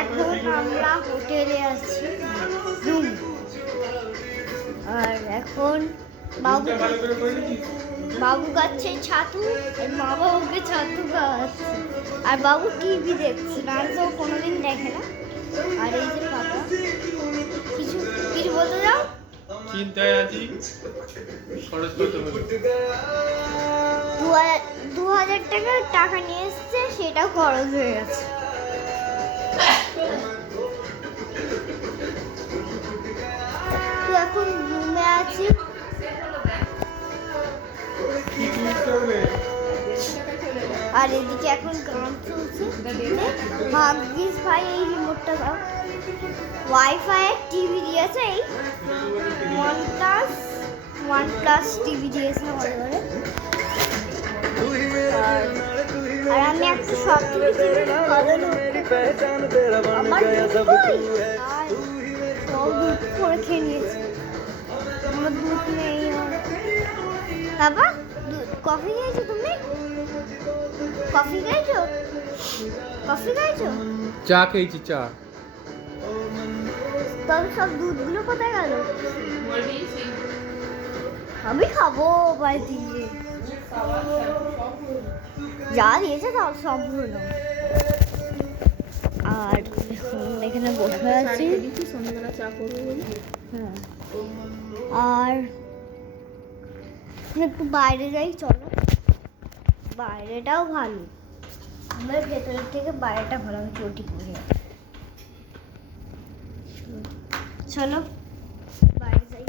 এখন আমরা হোটেলে আছি, রুম। আর এখন বাবু খাচ্ছে ছাতু, আর মা বাবুকে ছাতু খাওয়াচ্ছে, আর বাবু টিভি দেখছে, না তো কোনোদিন দেখে না। আর এই যে পাপা কিছু কিছু বলতে যাও। চিন্তায় আছি, খরচ করতে হবে। 2000 টাকা নিয়ে এসছে, সেটা খরচ হয়ে গেছে। তো এখন রুমে আছি। আর এদিকে এখন গান চলছে। ভাগ্যিস ভাই এই রিমোটটা দাও। ওয়াইফাই টিভি দিয়েছে, এই OnePlus টিভি দিয়েছে আমাদের ঘরে। আর আমি একটা শব্দ করে খেয়ে নিয়েছি। আমার দুধ নেই। বাবা কফি খেয়েছো তুমি? কফি খাইছো? চা খেয়েছি, চা। তবে সব দুধগুলো কোথায় গেল? আমি খাবো বাড়ি দিয়ে। যা দিয়েছে তাও সব হলো। আর এখানে বসে আছি, সন্ধ্যাবেলা চা করবো বলে। হ্যাঁ, আর একটু বাইরে যাই, চলো। বাইরেটাও ভালো, আমার ভেতরের থেকে বাইরেটা ভালো। আমি চটি পরে চলো বাইরে যাই।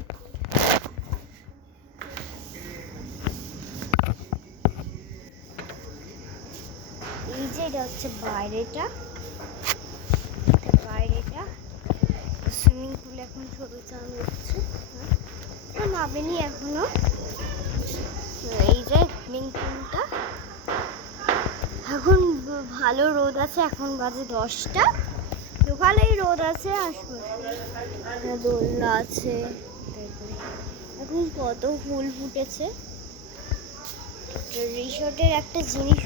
এই যে এটা হচ্ছে বাইরেটা। সুইমিং পুল এখন ছবি চালানো হচ্ছে, নামেনি এখনো। এই যে সুইমিং পুলটা, এখন ভালো রোদ আছে। এখন বাজে 10টা, ভালোই রোদ আছে। আসবো, দোলনা আছে, এখন কত ফুল ফুটেছে। রিসোর্টের একটা জিনিস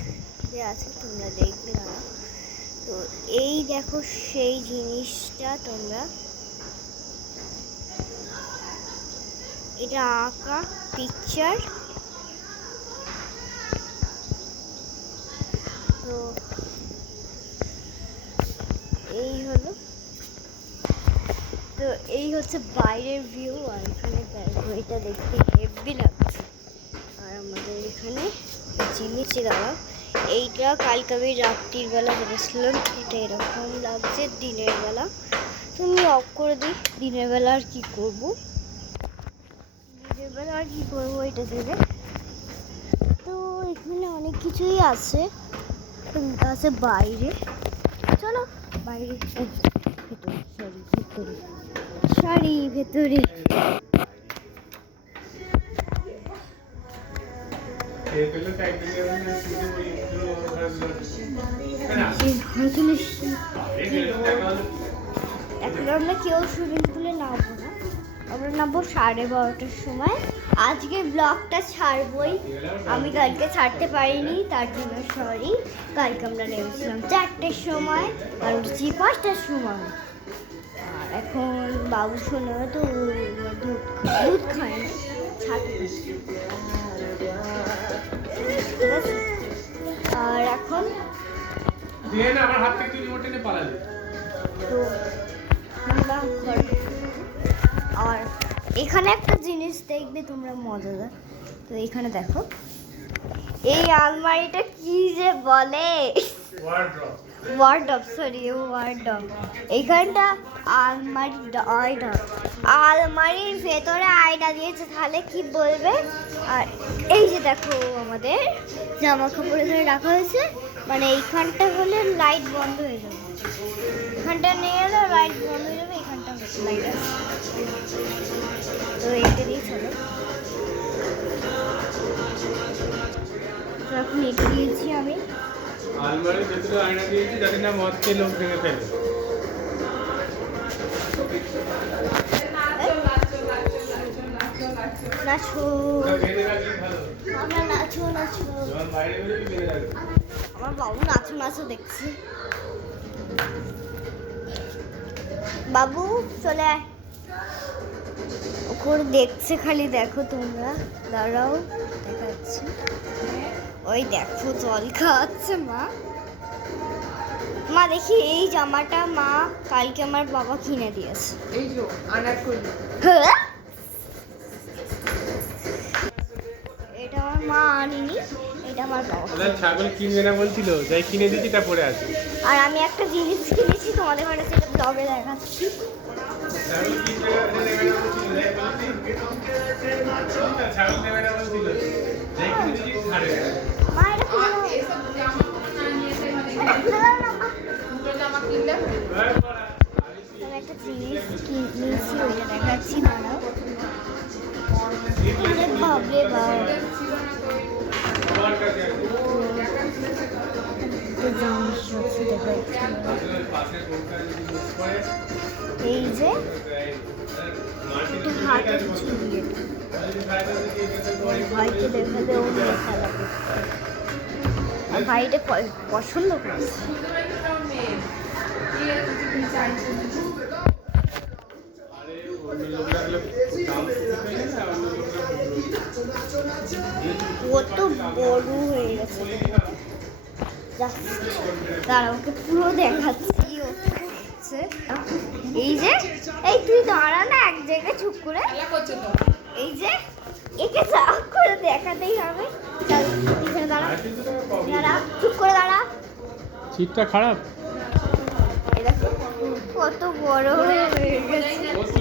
আছে, তোমরা দেখবে না। তো এই দেখো সেই জিনিসটা, তোমরা এটা আঁকা পিকচার। তো এই হচ্ছে বাইরের ভিউ। আর এখানে এটা দেখতে হেভি লাগছে। আর আমাদের এখানে জিনিস দাঁড়া, এইটা কালকে আমি রাত্রির বেলা দেখেছিলাম, এটা এরকম লাগছে দিনের বেলা। তো আমি অফ করে দিই। দিনের বেলা আর কি করবো, এটা থেকে। তো এখানে অনেক কিছুই আছে, বাইরে। চলো বাইরে, ভেতরে এখন আমরা কেউ সুইমিং পুলে নামবো না, আমরা নামবো 12:30টার সময়। আজকে ব্লগটা ছাড়বই, আমি কালকে ছাড়তে পারিনি, তার জন্য সরি। কালকে আমরা নেমেছিলাম 4টের সময় আর উঠছি 5টার সময়। আর এখন বাবু শোনো তো দুধ খায় না, আর এখন আর এখানে একটা জিনিস দেখবে তোমরা মজাদার। তো এখানে দেখো, এই আলমারিটা কি যে বলে, ওয়ার্ডরোব। এইখানটা আলমারির ভেতরে আয়না দিয়েছে, তাহলে কি বলবে। আর এই যে দেখো আমাদের জামা কাপড় এখানে রাখা হয়েছে, মানে এইখানটা হলে লাইট বন্ধ হয়ে যাবে, এখানটা নিয়ে গেলে লাইট বন্ধ হয়ে যাবে, এখানটা লাইট আছে। তো এইটা দিয়ে চলো। তো এখন এটা দিয়েছি আমি, আলমারির ভেতরে আয়না দিয়েছি যাতে না মদ খেয়ে লোক ভেঙে ফেলে। নাচো, আমরা নাচো। আমার বাবু নাচো দেখছি। বাবু চলে আয়। ওর দেখছে খালি, দেখো তোমরা, দাঁড়াও দেখাচ্ছি। ওই দেখো জল খাওয়াচ্ছে মা। মা দেখি এই জামাটা মা কালকে আমার বাবা কিনে দিয়েছে। এই যে আনার করলি হ্যাঁ? এটা আমার মা আনিনি, এটা আমার বাবা। ওদের ছাগল কিনবে না বলছিল, যাই কিনে দিচ্ছি তা পরে আছে। আর আমি একটা জিনিস কিনেছি, তোমাদের ঘরে সেটা ব্লগে দেখাচ্ছি। ছাগল কিনবে না, নেবে না বলছিল, যাই বলছি। ছাগল নেবে না বলছিল, যাই কিনে দিচ্ছি ছাড়ে। মা এটা খুলে দাও। এসব জামা না নিয়ে এসে মানে এটা খুলে দাও না মা। দুটো জামা কিনলে আমি একটা জিনিস কিনেছি, ওইটা দেখাচ্ছি, দাঁড়াও। আরে বাপরে বাপ, ছিল না তো ওই আমার কাছে আছে। একটা জিনিস হচ্ছে দেখাচ্ছি। পাশের কোনটা যদি মিস করে, এই যে মাটি একটু হাতে ছড়িয়ে দাও। ভাইকে দেখালে ও দেখালাম, আর ভাইটা পছন্দ করছে। মেয়ে কি আছে তুমি চাইছো আরে অন্য লোকরা হলো দাম দিতে না, অন্য লোকরা কত বড় হয়ে গেছে, দাঁড়া ওকে পুরো দেখাচ্ছি। ও হচ্ছে এই যে, এই তুই দাঁড়া না এক জায়গায় চুপ করে। খেলা করছো তো এই যে একে চাপ করে দেখাতেই হবে। চল এখানে দাঁড়া, দাঁড়া, চুপ করে দাঁড়া। শীতটা খারাপ। এই দেখো কত বড় হয়ে গেছে।